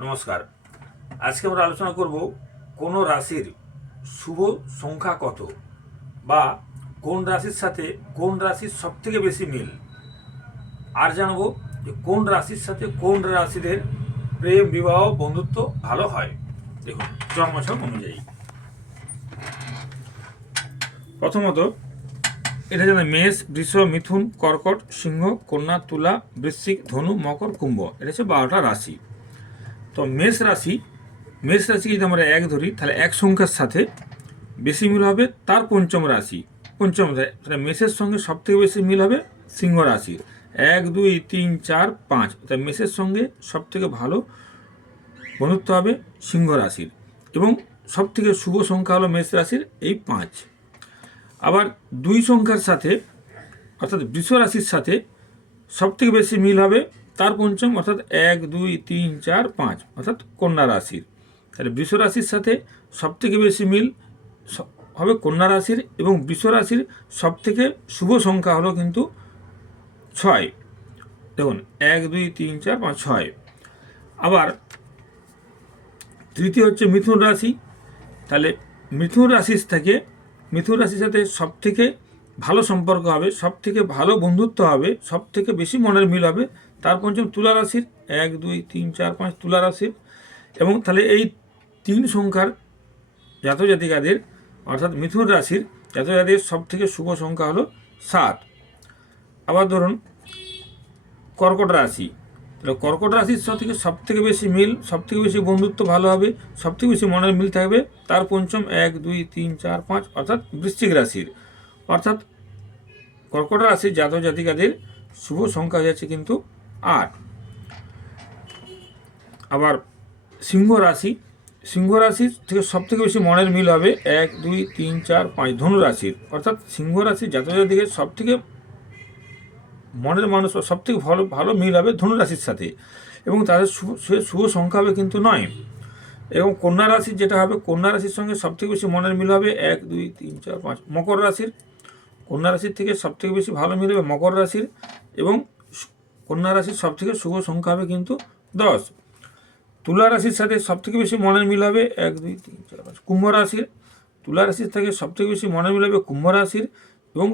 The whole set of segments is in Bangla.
নমস্কার। আজকে আমরা আলোচনা করব কোনো রাশির শুভ সংখ্যা কত, বা কোন রাশির সাথে কোন রাশির সবথেকে বেশি মিল, আর জানবো যে কোন রাশির সাথে কোন রাশিদের প্রেম, বিবাহ, বন্ধুত্ব ভালো হয়। দেখুন, জন্মছক অনুযায়ী প্রথমত এটা জানে মেষ, বৃষ, মিথুন, কর্কট, সিংহ, কন্যা, তুলা, বৃশ্চিক, ধনু, মকর, কুম্ভ। এটা হচ্ছে 12টা রাশি। তো মেষ রাশি যদি আমরা এক ধরি, তাহলে এক সংখ্যার সাথে বেশি মিল হবে তার পঞ্চম রাশি। তাহলে মেষের সঙ্গে সব থেকে বেশি মিল হবে সিংহ রাশির। 1, 2, 3, 4, 5। তাই মেষের সঙ্গে সব থেকে ভালো বন্ধুত্ব হবে সিংহ রাশির, এবং সব থেকে শুভ সংখ্যা হলো মেষ রাশির এই 5। আবার দুই সংখ্যার সাথে অর্থাৎ বৃষ রাশির সাথে সব থেকে বেশি মিল হবে তার পঞ্চম, অর্থাৎ 1, 2, 3, 4, 5, অর্থাৎ কন্যা রাশির। তাহলে বৃষ রাশির সাথে সব থেকে বেশি মিল হবে কন্যা রাশির, এবং বৃষ রাশির সব থেকে শুভ সংখ্যা হলো কিন্তু 6। দেখুন, 1, 2, 3, 4, 5, 6। আবার তৃতীয় হচ্ছে মিথুন রাশি। তাহলে মিথুন রাশির সাথে সব থেকে ভালো সম্পর্ক হবে, সব থেকে ভালো বন্ধুত্ব হবে, সব থেকে বেশি মনের মিল হবে তার পঞ্চম তুলা রাশির। 1, 2, 3, 4, 5 তুলা রাশির। এবং তাহলে এই 3 সংখ্যার জাতজাতিকাদের, অর্থাৎ মিথুন রাশির জাতজাতির সব থেকে শুভ সংখ্যা হলো 7। আবার ধরুন কর্কট রাশি। তাহলে কর্কট রাশির সাথে সব থেকে বেশি মিল, সব থেকে বেশি বন্ধুত্ব ভালো হবে, সব থেকে বেশি মনের মিল থাকবে তার পঞ্চম 1, 2, 3, 4, 5, অর্থাৎ বৃশ্চিক রাশির। অর্থাৎ কর্কট রাশির জাতজাতিকাদের শুভ সংখ্যা হচ্ছে কিন্তু 8। আবার সিংহ রাশির থেকে সব থেকে বেশি মনের মিল হবে 1, 2, 3, 4, 5 ধনু রাশির। অর্থাৎ সিংহ রাশির জাতজাতিকের সব থেকে মনের মানুষ সব থেকে ভালো মিল হবে ধনু রাশির সাথে, এবং তাদের শুভ সংখ্যা হবে কিন্তু 9। এবং কন্যা রাশির যেটা হবে, কন্যা রাশির সঙ্গে সব থেকে বেশি মনের মিল হবে 1, 2, 3, 4, 5 মকর রাশির। কন্যা রাশির থেকে সব থেকে বেশি ভালো মিল হবে মকর রাশির, এবং কন্যা রাশির সব থেকে শুভ সংখ্যা হবে কিন্তু 10। তুলা রাশির সাথে সব থেকে বেশি মনের মিল হবে 1, 2, 3, 4, 5 কুম্ভ রাশির। তুলা রাশির থেকে সব থেকে বেশি মনের মিল হবে কুম্ভ রাশির, এবং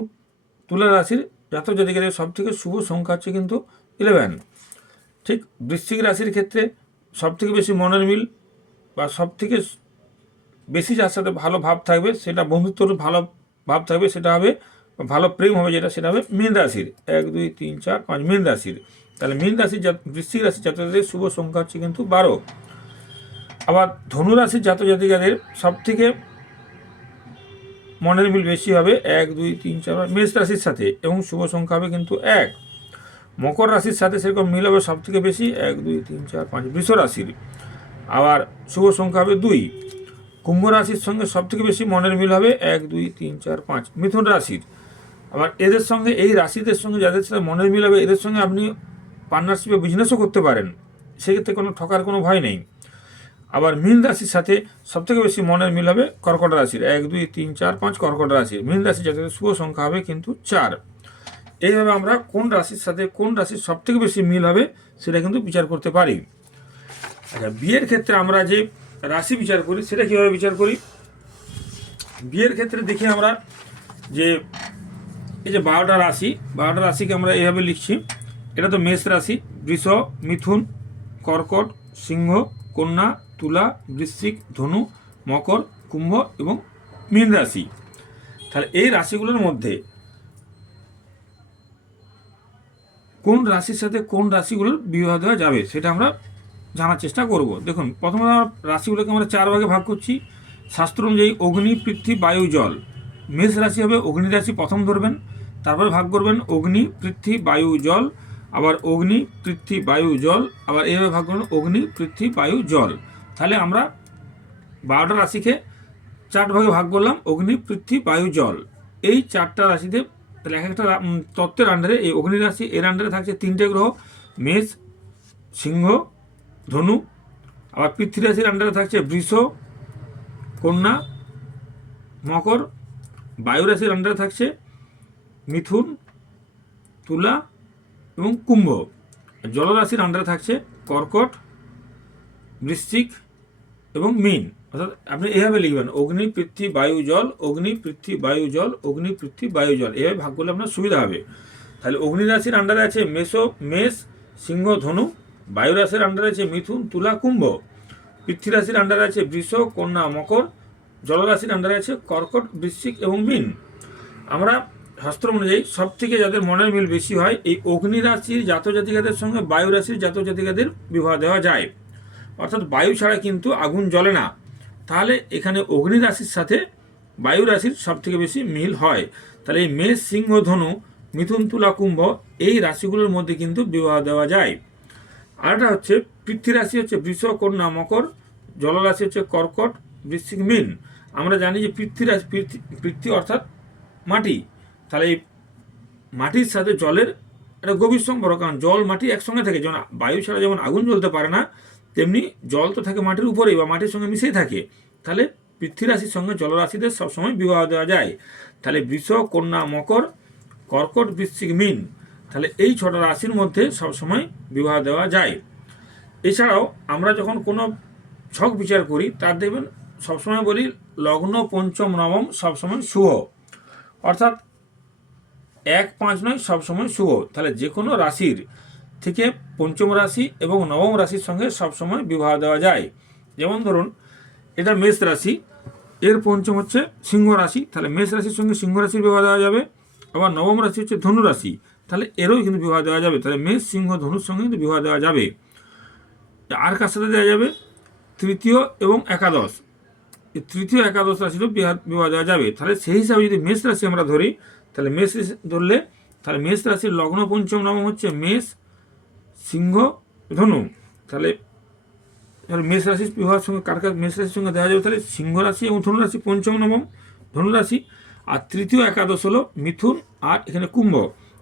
তুলা রাশির জাতজাতিকাদের সব থেকে শুভ সংখ্যা হচ্ছে কিন্তু 11। ঠিক বৃশ্চিক রাশির ক্ষেত্রে সব থেকে বেশি মনের মিল বা সব থেকে বেশি যার সাথে ভালো ভাব থাকবে, সেটা বন্ধুত্বর ভালো ভাব থাকবে, সেটা হবে ভালো প্রেম হবে, সেটা হবে মীন রাশির। 1, 2, 3, 4, 5 মীন রাশির। তাহলে মীন রাশির বৃশ্চিক রাশির জাতজাতিকাদের শুভ সংখ্যা হচ্ছে কিন্তু 12। আবার ধনু রাশির জাতজাতিকাদের সব থেকে মনের মিল বেশি হবে 1, 2, 3, 4 মেষ রাশির সাথে, এবং শুভ সংখ্যা হবে কিন্তু 1। মকর রাশির সাথে সেরকম মিল হবে সব থেকে বেশি 1, 2, 3, 4, 5 বৃষ রাশির। আবার শুভ সংখ্যা হবে 2। কুম্ভ রাশির সঙ্গে সব থেকে বেশি মনের মিল হবে 1, 2, 3, 4, 5 মিথুন রাশির। আবার এদের সঙ্গে, এই রাশিদের সঙ্গে যাদের সাথে মনের মিল হবে, এদের সঙ্গে আপনি পার্টনারশিপে বিজনেসও করতে পারেন, সেক্ষেত্রে কোনো ঠকার কোনো ভয় নেই। আবার মীন রাশির সাথে সব থেকে বেশি মনের মিল হবে কর্কট রাশির। 1, 2, 3, 4, 5 কর্কট রাশির। মীন রাশির যাদের শুভ সংখ্যা হবে কিন্তু 4। এইভাবে আমরা কোন রাশির সাথে কোন রাশির সব থেকে বেশি মিল হবে সেটা কিন্তু বিচার করতে পারি। আচ্ছা, বিয়ের ক্ষেত্রে আমরা যে রাশি বিচার করি সেটা কীভাবে বিচার করি? বিয়ের ক্ষেত্রে দেখি আমরা যে এই যে 12টা রাশিকে আমরা এইভাবে লিখছি। এটা তো মেষ রাশি, বৃষ, মিথুন, কর্কট, সিংহ, কন্যা, তুলা, বৃশ্চিক, ধনু, মকর, কুম্ভ এবং মীন রাশি। তাহলে এই রাশিগুলোর মধ্যে কোন রাশির সাথে কোন রাশিগুলোর বিবাহ দেওয়া যাবে সেটা আমরা জানার চেষ্টা করব। দেখুন, প্রথমে আমরা রাশিগুলোকে আমরা 4 ভাগে ভাগ করছি শাস্ত্র অনুযায়ী: অগ্নি, পৃথ্বী, বায়ু, জল। মেষ রাশি হবে অগ্নি রাশি, প্রথম ধরবেন, তারপরে ভাগ করবেন অগ্নি, পৃথ্বী, বায়ু, জল, আবার অগ্নি, পৃথ্বী, বায়ু, জল, আবার এইভাবে ভাগ করবেন অগ্নি, পৃথ্বী, বায়ু, জল। তাহলে আমরা 12টা রাশিকে 4 ভাগে ভাগ করলাম: অগ্নি, পৃথ্বী, বায়ু, জল। এই 4টা রাশিতে তাহলে এক একটা তত্ত্বের আন্ডারে, এই অগ্নি রাশি এর আন্ডারে থাকছে 3টে গ্রহ: মেষ, সিংহ, ধনু। আবার পৃথ্বী রাশির আন্ডারে থাকছে বৃষ, কন্যা, মকর। বায়ু রাশির আন্ডারে থাকছে মিথুন, তুলা এবং কুম্ভ। জলরাশির আন্ডারে থাকছে কর্কট, বৃশ্চিক এবং মীন। অর্থাৎ আপনি এভাবে লিখবেন অগ্নি পৃথ্বী বায়ু জল, অগ্নি পৃথ্বী বায়ু জল, অগ্নি পৃথ্বী বায়ু জল, এভাবে ভাগ করলে আপনার সুবিধা হবে। তাহলে অগ্নি রাশির আন্ডারে আছে মেষ সিংহ ধনু, বায়ু রাশির আন্ডারে আছে মিথুন তুলা কুম্ভ, পৃথ্বী রাশির আন্ডারে আছে বৃষ কন্যা মকর, জলরাশির আন্ডারে আছে কর্কট বৃশ্চিক এবং মীন। আমরা শাস্ত্র অনুযায়ী সব থেকে যাদের মনের মিল বেশি হয় এই অগ্নি রাশির জাতক জাতিকাদের সঙ্গে বায়ু রাশির জাতক জাতিকাদের বিবাহ দেওয়া যায়। অর্থাৎ বায়ু ছাড়া কিন্তু আগুন জ্বলে না। তাহলে এখানে অগ্নি রাশির সাথে বায়ু রাশির সব থেকে বেশি মিল হয়। তাহলে এই মেষ সিংহ ধনু মিথুন তুলা কুম্ভ এই রাশিগুলোর মধ্যে কিন্তু বিবাহ দেওয়া যায়। আরেকটা হচ্ছে পৃথ্বী রাশি হচ্ছে বৃষ কন্যা মকর, জলরাশি হচ্ছে কর্কট বৃশ্চিক মীন। আমরা জানি যে পৃথ্বী অর্থাৎ মাটি। তাহলে এই মাটির সাথে জলের একটা গভীর সম্পর্ক, কারণ জল মাটি একসঙ্গে থাকে। যেমন বায়ু ছাড়া যেমন আগুন জ্বলতে পারে না, তেমনি জল তো থাকে মাটির উপরেই বা মাটির সঙ্গে মিশেই থাকে। তাহলে পৃথ্বী রাশির সঙ্গে জলরাশিদের সবসময় বিবাহ দেওয়া যায়। তাহলে বৃষ কন্যা মকর কর্কট বৃশ্চিক মীন, তাহলে এই 6টা রাশির মধ্যে সবসময় বিবাহ দেওয়া যায়। এছাড়াও আমরা যখন কোনো ছক বিচার করি তার দেখবেন সবসময় বলি লগ্ন পঞ্চম নবম সবসময় শুভ, অর্থাৎ 1, 5 নয় সবসময় শুভ। তাহলে যে কোনো রাশির থেকে পঞ্চম রাশি এবং নবম রাশির সঙ্গে সবসময় বিবাহ দেওয়া যায়। যেমন ধরুন এটা মেষ রাশি, এর পঞ্চম হচ্ছে সিংহ রাশি, তাহলে মেষ রাশির সঙ্গে সিংহ রাশির বিবাহ দেওয়া যাবে। আবার নবম রাশি হচ্ছে ধনু রাশি, তাহলে এরও কিন্তু বিবাহ দেওয়া যাবে। তাহলে মেষ সিংহ ধনুর সঙ্গে কিন্তু বিবাহ দেওয়া যাবে। আর কার সাথে দেওয়া যাবে? তৃতীয় এবং একাদশ, এই তৃতীয় একাদশ রাশিরও বিবাহ দেওয়া যাবে। তাহলে সেই হিসাবে যদি মেষ রাশি আমরা ধরি, তাহলে মেষ রাশি ধরলে তাহলে মেষ রাশির লগ্ন পঞ্চম নবম হচ্ছে মেষ সিংহ ধনু। তাহলে মেষ রাশির বিবাহের সঙ্গে কার মেষ রাশির সঙ্গে দেওয়া যাবে? তাহলে সিংহ রাশি এবং ধনু রাশি পঞ্চম নবম ধনু রাশি, আর তৃতীয় একাদশ হলো মিথুন আর এখানে কুম্ভ।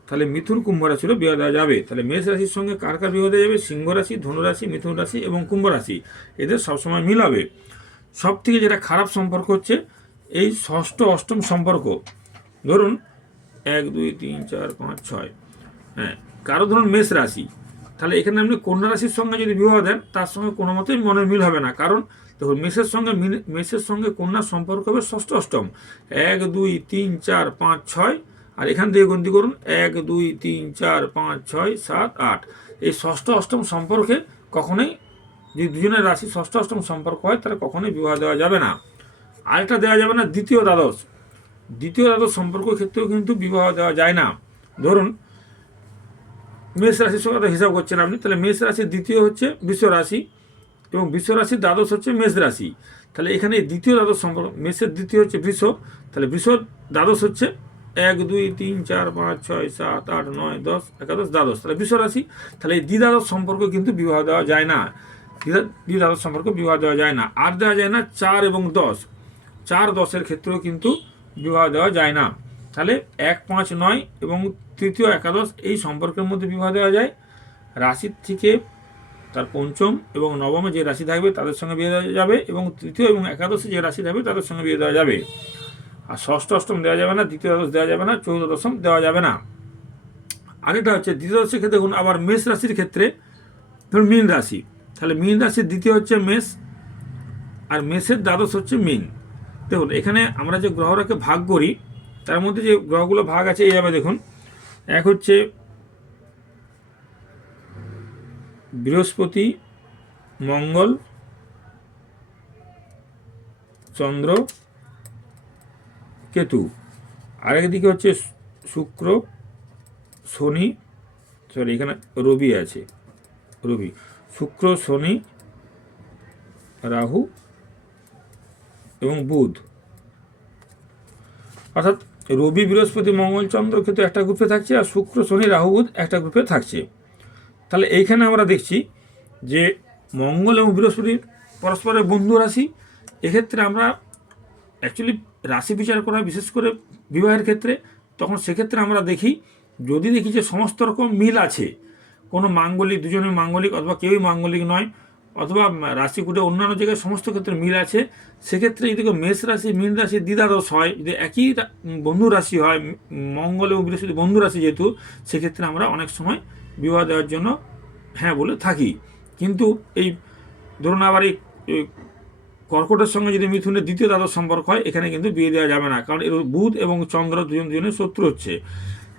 তাহলে মিথুন কুম্ভ রাশিরও বিবাহ দেওয়া যাবে। তাহলে মেষ রাশির সঙ্গে কার বিবাহ দেওয়া যাবে? সিংহ রাশি, ধনু রাশি, মিথুন রাশি এবং কুম্ভ রাশি, এদের সবসময় মিল হবে। সব থেকে যেটা খারাপ সম্পর্ক হচ্ছে এই ষষ্ঠ অষ্টম সম্পর্ক। ধরুন 1, 2, 3, 4, 5, 6, হ্যাঁ, কারো ধরুন মেষ রাশি, তাহলে এখানে আপনি কন্যা রাশির সঙ্গে যদি বিবাহ দেন তার সঙ্গে কোনো মতেই মনের মিল হবে না। কারণ দেখুন মেষের সঙ্গে কন্যার সম্পর্ক হবে ষষ্ঠ অষ্টম, 1, 2, 3, 4, 5, 6, আর এখান থেকে গণতি করুন 1, 2, 3, 4, 5, 6, 7, 8। এই ষষ্ঠ অষ্টম সম্পর্কে কখনোই, যদি দুজনের রাশি ষষ্ঠ অষ্টম সম্পর্ক হয় তাহলে কখনোই বিবাহ দেওয়া যাবে না। আরেকটা দেওয়া যাবে না দ্বিতীয় দ্বাদশ সম্পর্কের ক্ষেত্রেও কিন্তু বিবাহ দেওয়া যায় না। ধরুন মেষ রাশির সঙ্গে হিসাব করছেন আপনি, তাহলে মেষ রাশির দ্বিতীয় হচ্ছে বৃষ রাশি এবং বৃষ রাশির দ্বাদশ হচ্ছে মেষ রাশি। তাহলে এখানে দ্বিতীয় দ্বাদশ সম্পর্ক, মেষের দ্বিতীয় হচ্ছে বৃষ, তাহলে বৃষ দ্বাদশ হচ্ছে 1, 2, 3, 4, 5, 6, 7, 8, 9, 10, 11, দ্বাদশ, তাহলে বৃষ রাশি। তাহলে এই দ্বিদ্বাদশ সম্পর্ক কিন্তু বিবাহ দেওয়া যায় না, দ্বিদ্বাদশ সম্পর্কে বিবাহ দেওয়া যায় না। আর দেওয়া যায় না 4 এবং 10, 4, 10-এর ক্ষেত্রেও কিন্তু বিবাহ দেওয়া যায় না। তাহলে 1, 5, 9 এবং তৃতীয় একাদশ এই সম্পর্কের মধ্যে বিবাহ দেওয়া যায়। রাশির থেকে তার পঞ্চম এবং নবমে যে রাশি থাকবে তাদের সঙ্গে বিয়ে দেওয়া যাবে, এবং তৃতীয় এবং একাদশে যে রাশি থাকবে তাদের সঙ্গে বিয়ে দেওয়া যাবে। আর ষষ্ঠ অষ্টম দেওয়া যাবে না, দ্বিতীয় দ্বাদশ দেওয়া যাবে না, চতুর্থ দশম দেওয়া যাবে না। আরেকটা হচ্ছে দ্বিতীয় রাশির ক্ষেত্রে দেখুন, আবার মেষ রাশির ক্ষেত্রে ধরুন মীন রাশি, তাহলে মীন রাশির দ্বিতীয় হচ্ছে মেষ আর মেষের দ্বাদশ হচ্ছে মীন। দেখুন এখানে আমরা যে গ্রহরাকে ভাগ করি তার মধ্যে যে গ্রহগুলো ভাগ আছে এইভাবে দেখুন, এক হচ্ছে বৃহস্পতি, মঙ্গল, চন্দ্র, কেতু, আরেকদিকে হচ্ছে শুক্র, শনি, এখানে রবি আছে, শুক্র, শনি, রাহু এবং বুধ। অর্থাৎ রবি, বৃহস্পতি, মঙ্গল, চন্দ্র কিন্তু একটা গ্রুপে থাকছে, আর শুক্র, শনি, রাহু, বুধ একটা গ্রুপে থাকছে। তাহলে এইখানে আমরা দেখছি যে মঙ্গল এবং বৃহস্পতি পরস্পরের বন্ধু রাশি। এক্ষেত্রে আমরা অ্যাকচুয়ালি রাশি বিচার করা, বিশেষ করে বিবাহের ক্ষেত্রে, তখন সেক্ষেত্রে আমরা দেখি, যদি দেখি যে সমস্ত রকম মিল আছে, কোনো মাঙ্গলিক, দুজনের মাঙ্গলিক অথবা কেউই মাঙ্গলিক নয়, অথবা রাশিকুটে অন্যান্য জায়গায় সমস্ত ক্ষেত্রে মিল আছে, সেক্ষেত্রে যদি মেষ রাশি মীন রাশি দ্বিদ্বাদশ হয়, যদি একই বন্ধু রাশি হয়, মঙ্গল এবং বৃহস্পতি বন্ধু রাশি যেহেতু, সেক্ষেত্রে আমরা অনেক সময় বিবাহ দেওয়ার জন্য হ্যাঁ বলে থাকি। কিন্তু এই ধরুন আবার এই কর্কটের সঙ্গে যদি মিথুনের দ্বিতীয় দ্বাদশ সম্পর্ক হয়, এখানে কিন্তু বিয়ে দেওয়া যাবে না, কারণ এর বুধ এবং চন্দ্র দুজনের শত্রু হচ্ছে।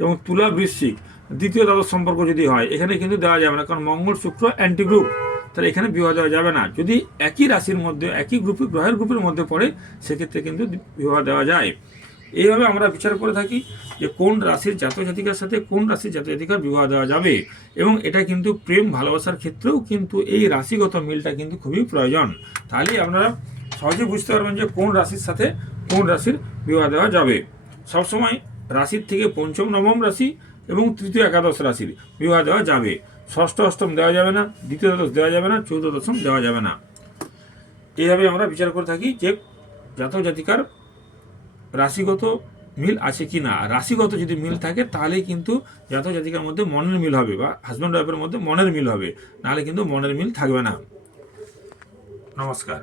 এবং তুলা বৃশ্চিক দ্বিতীয় দ্বাদশ সম্পর্ক যদি হয়, এখানে কিন্তু দেওয়া যাবে না, কারণ মঙ্গল শুক্র অ্যান্টি গ্রুপ, তাহলে এখানে বিবাহ দেওয়া যাবে না। যদি একই রাশির মধ্যে একই গ্রহের গ্রুপের মধ্যে পড়ে, সেক্ষেত্রে কিন্তু বিবাহ দেওয়া যায়। এইভাবে আমরা বিচার করে থাকি যে কোন রাশির জাতক জাতিকার সাথে কোন রাশির জাতক জাতিকার বিবাহ দেওয়া যাবে। এবং এটা কিন্তু প্রেম ভালোবাসার ক্ষেত্রেও কিন্তু এই রাশিগত মিলটা কিন্তু খুবই প্রয়োজন। তাহলেই আপনারা সহজে বুঝতে পারবেন যে কোন রাশির সাথে কোন রাশির বিবাহ দেওয়া যাবে। সবসময় রাশির থেকে পঞ্চম নবম রাশি এবং তৃতীয় একাদশ রাশির বিবাহ দেওয়া যাবে। ষষ্ঠ অষ্টম দেওয়া যাবে না, দ্বিতীয় দ্বাদশ দেওয়া যাবে না, চৌদ্দ দশম দেওয়া যাবে না। এইভাবে আমরা বিচার করে থাকি যে জাতক জাতিকার রাশিগত মিল আছে কি না। রাশিগত যদি মিল থাকে, তাহলেই কিন্তু জাতক জাতিকার মধ্যে মনের মিল হবে, বা হাজব্যান্ড ওয়াইফের মধ্যে মনের মিল হবে, নাহলে কিন্তু মনের মিল থাকবে না। নমস্কার।